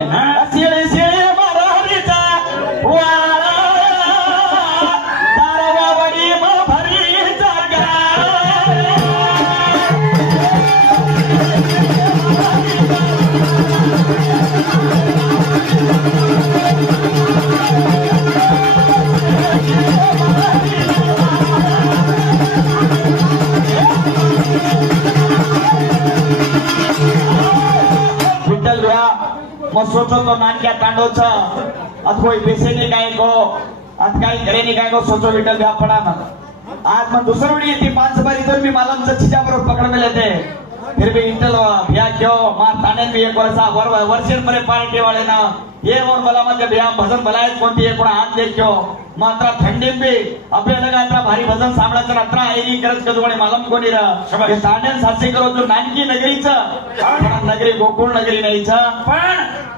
शिळे शिळे मराठीचा वाळा तारवावडी भरी जागा विठ्ठल भ्या मसोचो तो नानक्या तांडोच अथवा बेसेने काय गो आज काही घरेने काय गो सोचो विठ्ठल भ्या पडा आज मग दुसरी वेळी येते पाच बारी तर मी मालांचं छिजा बरोबर पकडले येते फिर भी विठ्ठल भ्या क्यों मार ताण्यात मी एक वर्षेर परे पार्टी वाले ना ये और मला मध्ये भ्या भजन भलायच कोणती एक हात देख क्यों मात्रा थंडी भी आपल्या लगा भारी भजन सांभाळायचं रात्रा ऐरी करत कधी म्हणे मालम कोणी तांड्यान सासे करो जो नानकी नगरीचं नगरी गोकुळ नगरी नाहीच पण